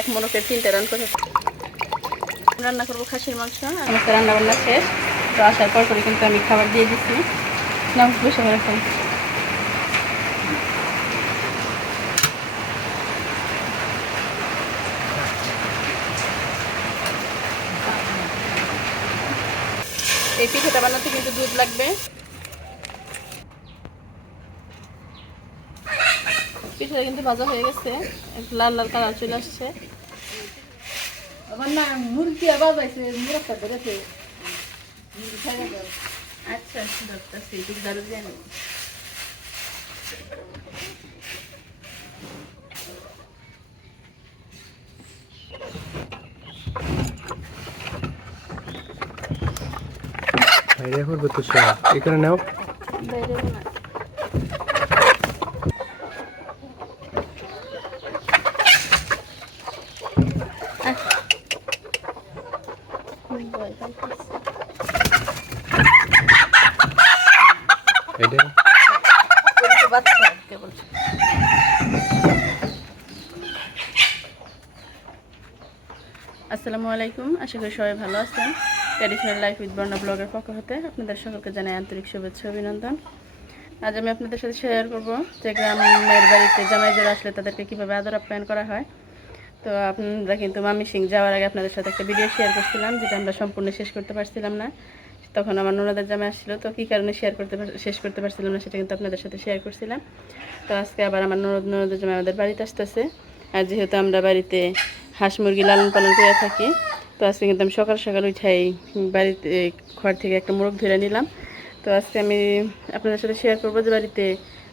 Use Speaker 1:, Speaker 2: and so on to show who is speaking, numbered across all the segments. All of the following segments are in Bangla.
Speaker 1: এক মোরকের তিনটে রান করে রান্না করব খাসির মাংস আমার তো রান্না বান্না শেষ। তো আসার পর করে কিন্তু আমি খাবার দিয়ে দিচ্ছি না বসে করে খাই এই পিঠাটা বানাতে কিন্তু দুধ লাগবে। পিঠাটা কিন্তু ভাজা হয়ে গেছে। একটু লাল লাল কালার চলে আসছে।
Speaker 2: আমার না মুরগি বাজাইছে মুরগটা
Speaker 1: আচ্ছা ধরতেছি একটু দারু দিয়ে
Speaker 3: বাইরে করবে তো সব এখানে নাও।
Speaker 1: বাইরে না আসসালামু আলাইকুম, আশা করি সবাই ভালো আছেন। ট্র্যাডিশনাল লাইফ উইথ বর্ণা ব্লগের পক্ষ হতে আপনাদের সকলকে জানাই আন্তরিক শুভেচ্ছা অভিনন্দন। আজ আমি আপনাদের সাথে শেয়ার করব যে গ্রামের বাড়িতে জামাই যারা আসলে তাদেরকে কীভাবে আদর আপ্যায়ন করা হয়। তো আপনারা কিন্তু মামি সিং যাওয়ার আগে আপনাদের সাথে একটা ভিডিও শেয়ার করছিলাম, যেটা আমরা সম্পূর্ণ শেষ করতে পারছিলাম না। তখন আমার ননদের জামাই আসছিল, তো কী কারণে শেয়ার করতে শেষ করতে পারছিলাম না সেটা কিন্তু আপনাদের সাথে শেয়ার করছিলাম। তো আজকে আবার আমার ননদ ননদের জামাই আমাদের বাড়িতে আসতেছে। আর যেহেতু আমরা বাড়িতে হাঁস মুরগি লালন পালন করে থাকি, তো আজকে কিন্তু আমি সকাল সকাল উঠাই বাড়িতে ঘর থেকে একটা মোরগ ধরে নিলাম। তো আজকে আমি আপনাদের সাথে শেয়ার করব যে বাড়িতে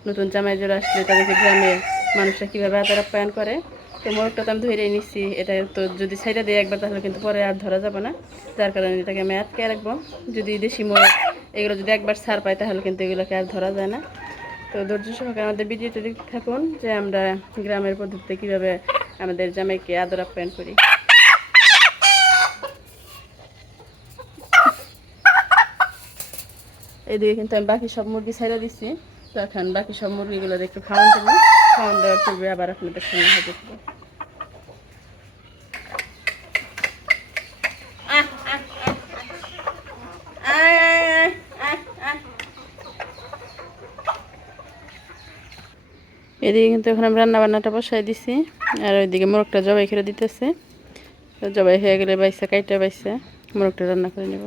Speaker 1: নতুন জামাই জোড়া আসলে তাদেরকে গ্রামের মানুষরা কীভাবে আদার আপ্যায়ন করে। তো মোরগটা তো আমি ধরেই নিচ্ছি এটা তো যদি সাইডে দিয়ে একবার তাহলে কিন্তু পরে আর ধরা যাবে না। যার কারণে এটাকে আমি আটকে রাখব। যদি দেশি মোরগ, এগুলো যদি একবার সার পাই তাহলে কিন্তু এগুলোকে আর ধরা যায় না। তো ধৈর্য সহকারে আমাদের ভিডিওতে দেখতে থাকুন যে আমরা গ্রামের পদ্ধতিতে কীভাবে আমাদের জামাইকে আদর আপ্যায়ন করি। এদিকে কিন্তু আমি বাকি সব মুরগি ছেড়ে দিচ্ছি তো এখন বাকি সব মুরগিগুলো একটু খাওয়ান দেবো। খাওয়ান দেওয়ার পূর্বে আবার আপনাদের সঙ্গে হাজির এদিকে কিন্তু এখন আমি রান্না বান্নাটা বসাই দিছি, আর ওইদিকে মোরগটা জবাই করে দিতেছে। জবাই হয়ে গেলে বাইসা, কাইটা বাইসা, মোরগটা রান্না করে নেব।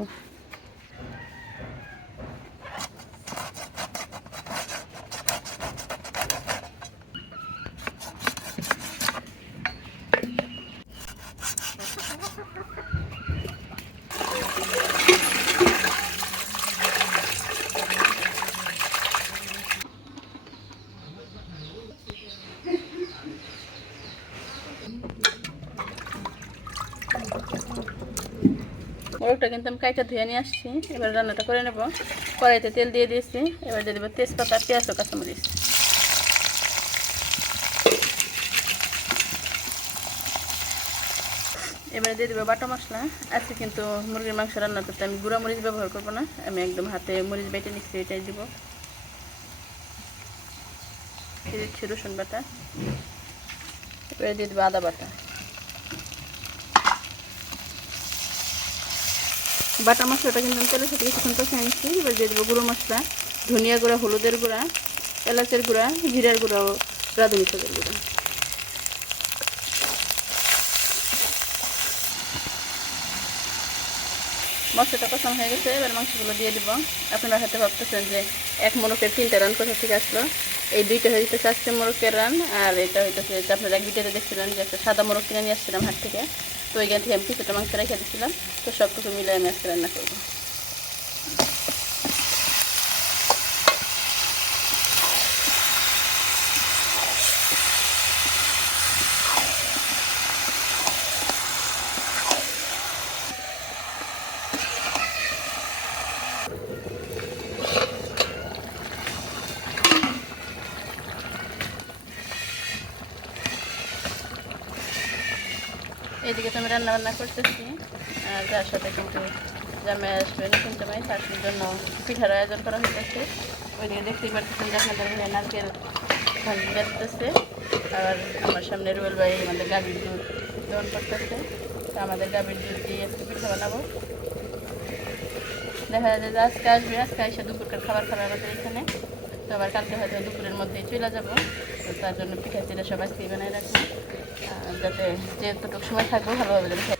Speaker 1: মোরগটা কিন্তু আমি কাইটা ধুয়ে নিয়ে আসছি। এবার রান্নাটা করে নেব। কড়াইতে তেল দিয়ে দিয়েছি। এবার দিয়ে দেবো তেজপাতা, পেঁয়াজ ও কাঁচামরিচ। এবারে দিয়ে দেবো বাটা মশলা। আজকে কিন্তু মুরগির মাংস রান্না করতে আমি গুঁড়া মরিচ ব্যবহার করব না। আমি একদম হাতে মরিচ বেটে নিচ্ছি, এটাই দিব। দিচ্ছি রসুন বাটা। এবারে দিয়ে দেবো আদা বাটা। বাটা মশলাটা কিন্তু আমি তেলের সাথে কিছুক্ষণ কষে আনছি এবার দিয়ে দেবো গুঁড়ো মশলা, ধনিয়া গুঁড়া, হলুদের গুঁড়া, এলাচের গুঁড়া, জিরার গুঁড়া ও রাঁধুনি শাকের গুঁড়া। মশলাটা কষানো হয়ে গেছে, এবার মাংসগুলো দিয়ে দিব। আপনারা হয়তো ভাবতেছেন যে এক মোরকের তিনটা রান কোথা থেকে আসলো? এই দুইটা হয়ে আজকে মোরকের রান, আর এটা হইতেছে যে আপনারা এক ভিডিওতে দেখছিলেন যে একটা সাদা মোরগ কিনে নিয়ে আসছিলাম হাট থেকে। তো ওইখান থেকে আমি কিছুটা মাংস রেখে দিচ্ছিলাম তো সব কিছু মিলে আমি আজকে রান্না করব। এদিকে তো আমি রান্না বান্না করতেছি। আর তার সাথে কিন্তু জামাই আসবে, নতুন জামাই, তার জন্য পিঠার আয়োজন করা হইতেছে। ওইদিকে দেখতেই পারতেছেন যে আপনাদের ভাই নারকেল ভাজি বেচতেছে। আর আমার সামনে রুয়েল ভাই আমাদের গাভীর দুধ তো করতেছে। তো আমাদের গাভীর দুধ দিয়ে একটু পিঠা বানাবো। দেখা যায় যে আজকে আসবে, আজকে এসে দুপুরকার খাবার খাবে আমাদের এখানে। তো আবার কালকে হয়তো দুপুরের মধ্যেই চলে যাব। তো তার জন্য পিঠা চিরা সব আজকেই বানিয়ে রাখব। যাতে যেতটুকু সময় থাকব ভালোভাবে যেন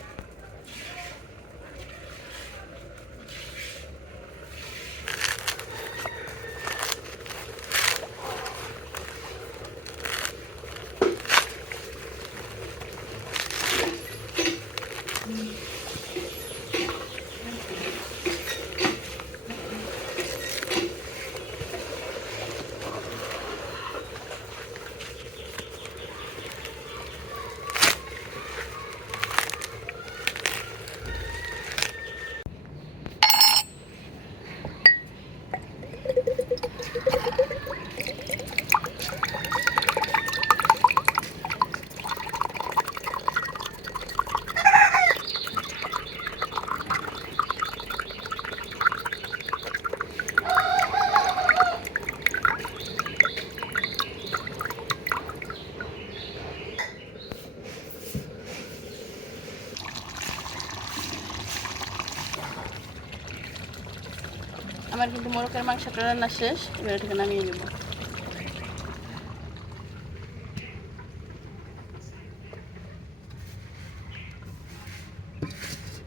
Speaker 1: আমার কিন্তু মোরকের মাংসটা রান্না শেষ, এবার এটাকে নামিয়ে নেব।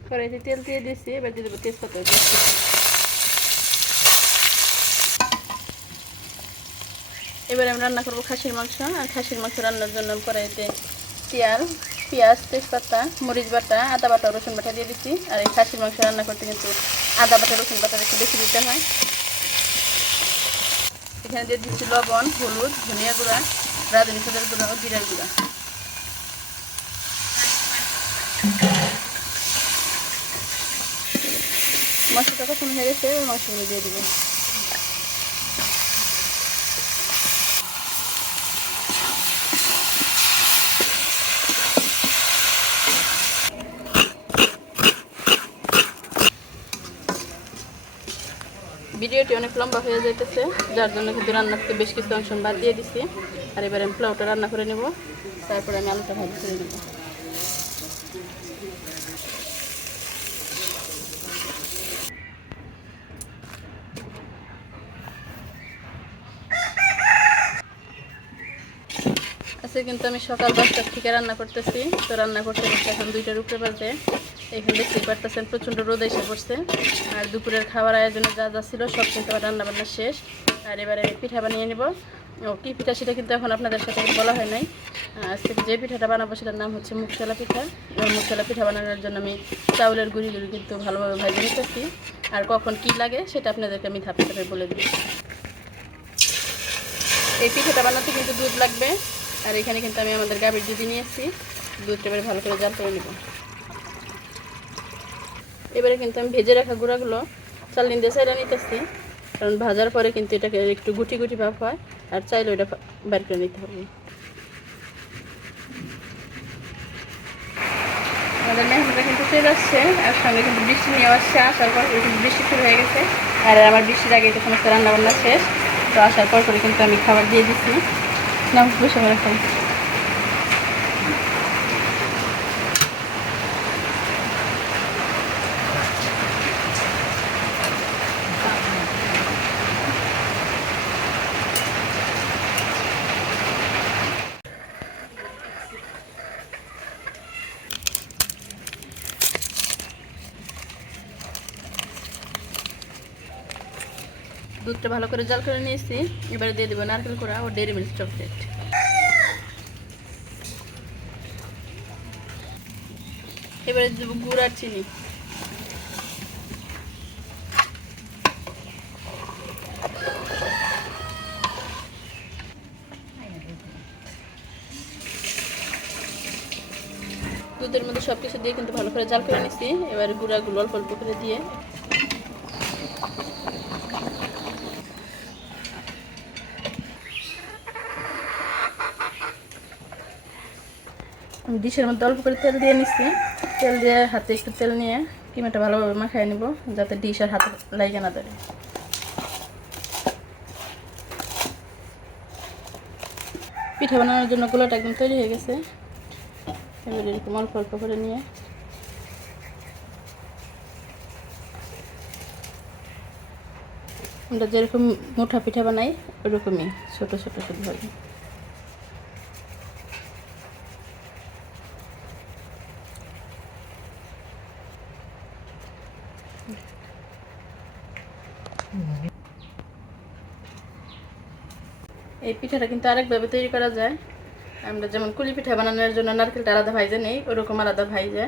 Speaker 1: কড়াইতে তেল দিয়ে দিয়েছি এবার দিয়ে দেবো তেজপাতা এবার আমি রান্না করব খাসির মাংস, আর খাসির মাংস রান্নার জন্য কড়াইতে পেঁয়াজ পেঁয়াজ, তেজপাতা, মরিচ বাটা, আদা বাটা, রসুন বাটা দিয়ে দিচ্ছি আর এই খাসির মাংস রান্না করতে কিন্তু আদা বাটা, রসুন বাটা একটু বেশি দিতে হয়। এখানে দিয়ে দিচ্ছি লবণ, হলুদ, ধনিয়া গুঁড়া, রাঁধুনি সাদের গুঁড়া ও জিরার গুঁড়া। মশলাটা কখন হয়ে গেছে মাংসগুলো দিয়ে দিব। ভিডিওটি অনেক লম্বা হয়ে যাইতেছে, যার জন্য কিন্তু রান্নার থেকে বেশ কিছু অংশ বাদ দিয়ে দিছি। আর এবার আমি পোলাওটা রান্না করে নেব, তারপরে আমি আলুটা ভাজি করে নেব। কিন্তু আমি সকাল দশটার থেকে রান্না করতেছি, তো রান্না করতে করতে এখন দুইটার উপরে বাজে। এখানে দেখতেই পারতেছেন, প্রচণ্ড রোদ এসে পড়ছে। আর দুপুরের খাবার আয়োজনে যা যা ছিল সব কিন্তু আমার রান্না বান্না শেষ। আর এবারে আমি পিঠা বানিয়ে নেব। ও, কী পিঠা সেটা কিন্তু এখন আপনাদের সাথে বলা হয় নাই। আজকে যে পিঠাটা বানাবো সেটার নাম হচ্ছে মুখশালা পিঠা। এবার মুখশালা পিঠা বানানোর জন্য আমি চাউলের গুঁড়িগুলো কিন্তু ভালোভাবে ভাজে নিতেছি। আর কখন কি লাগে সেটা আপনাদেরকে আমি ধাপে ধাপে বলে দিই এই পিঠাটা বানাতে কিন্তু দুধ লাগবে। আর এখানে কিন্তু আমি আমাদের গাভীর দুধ নিয়ে এসেছি দুধটা এবারে ভালো করে জাল করে নেব। এবারে কিন্তু আমি ভেজে রাখা গুঁড়াগুলো চালনি দিয়ে সাইডে নিতেছি। কারণ ভাজার পরে কিন্তু এটাকে একটু গুটি গুটি ভাব হয়, আর চাইলে ওটা বের করে নিতে হবে। আমাদের মেহমানরা কিন্তু চলে আসছে, আর সঙ্গে কিন্তু বৃষ্টি নিয়ে আসছে, আসার পর কিন্তু বৃষ্টি শুরু হয়ে গেছে। আর আমার বৃষ্টির আগে তো সমস্ত রান্না বান্না শেষ, তো আসার পর করে কিন্তু আমি খাবার দিয়ে দিচ্ছি। না বসে করে দুধটা ভালো করে জাল করে নিয়েছি। এবারে দিয়ে দেবো নারকেল কোড়া ও ডেরি মিল্ক চকলেট এবারে দেবো গুড় আর চিনি। দুধের মধ্যে সব কিছু দিয়ে কিন্তু ভালো করে জাল করে নিচ্ছি এবারে গুঁড়াগুলো অল্প অল্প করে দিয়ে ডিশের মধ্যে অল্প করে তেল দিয়ে নিচ্ছি তেল দিয়ে হাতে একটু তেল নিয়ে কিমাটা ভালোভাবে মাখায় নিব, যাতে ডিশ আর হাতে লাগে না ধরে। পিঠা বানানোর জন্য গোলাটা একদম তৈরি হয়ে গেছে। এবার এরকম অল্প অল্প করে নিয়ে আমরা যেরকম মুঠা পিঠা বানাই, ওরকমই ছোট ছোট শুধু পিঠাটা কিন্তু আরেকভাবে তৈরি করা যায়। আমরা যেমন কুলি পিঠা বানানোর জন্য নারকেলটা আলাদা ভাইজে নেই, ওরকম আলাদা ভাইজে।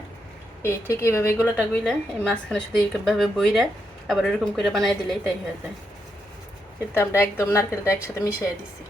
Speaker 1: এই ঠিক এইভাবে গোলাটা গুইলে এই মাঝখানে শুধু এইভাবে বইরা আবার এরকম করে বানাই দিলেই তাই হয়ে যায়। কিন্তু আমরা একদম নারকেলটা একসাথে মিশিয়ে দিছি।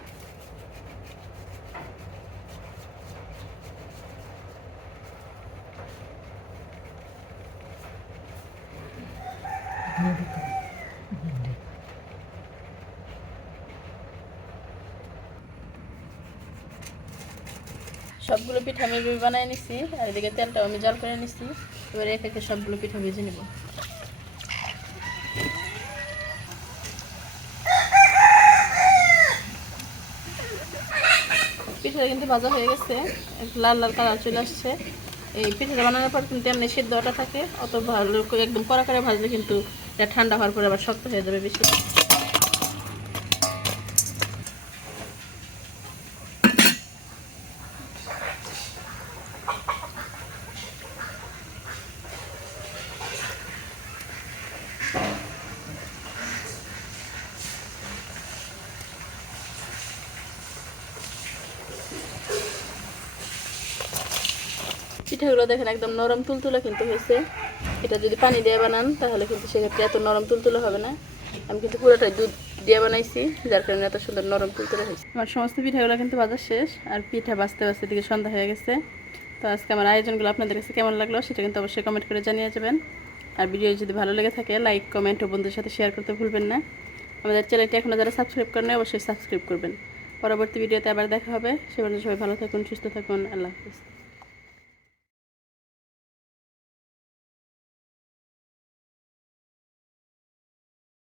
Speaker 1: সবগুলো পিঠা আমি বানিয়ে নিছি, আর এদিকে তেলটাও আমি জল করে নিছি। এবার এক একে সবগুলো পিঠা ভেজে নেব। পিঠাটা কিন্তু ভাজা হয়ে গেছে লাল লাল কালার চলে আসছে। এই পিঠাটা বানানোর পর কিন্তু এমনি সিদ্ধটা থাকে, অত ভালো একদম কড়া করে ভাজলে কিন্তু এটা ঠান্ডা হওয়ার পরে আবার শক্ত হয়ে যাবে বেশি। পিঠাগুলো দেখেন একদম নরম তুলতুলে কিন্তু হয়েছে এটা যদি পানি দিয়ে বানান, তাহলে কিন্তু সেক্ষেত্রে এত নরম তুলতুলে হবে না। আমি কিন্তু পুরোটাই দুধ দিয়ে বানাইছি, যার কারণে এত সুন্দর নরম তুলতুলে হয়েছে আমার সমস্ত পিঠাগুলো কিন্তু বাজার শেষ, আর পিঠা বাঁচতে বাঁচতে দিকে সন্ধ্যা হয়ে গেছে। তো আজকে আমার আয়োজনগুলো আপনাদের কাছে কেমন লাগল সেটা কিন্তু অবশ্যই কমেন্ট করে জানিয়ে যাবেন। আর ভিডিও যদি ভালো লেগে থাকে লাইক কমেন্ট ও বন্ধুদের সাথে শেয়ার করতে ভুলবেন না। আমাদের চ্যানেলটি এখনও যারা সাবস্ক্রাইব করেন অবশ্যই সাবস্ক্রাইব করবেন। পরবর্তী ভিডিওতে আবার দেখা হবে। সে সবাই ভালো থাকুন, সুস্থ থাকুন, আল্লাহ হাফিজ।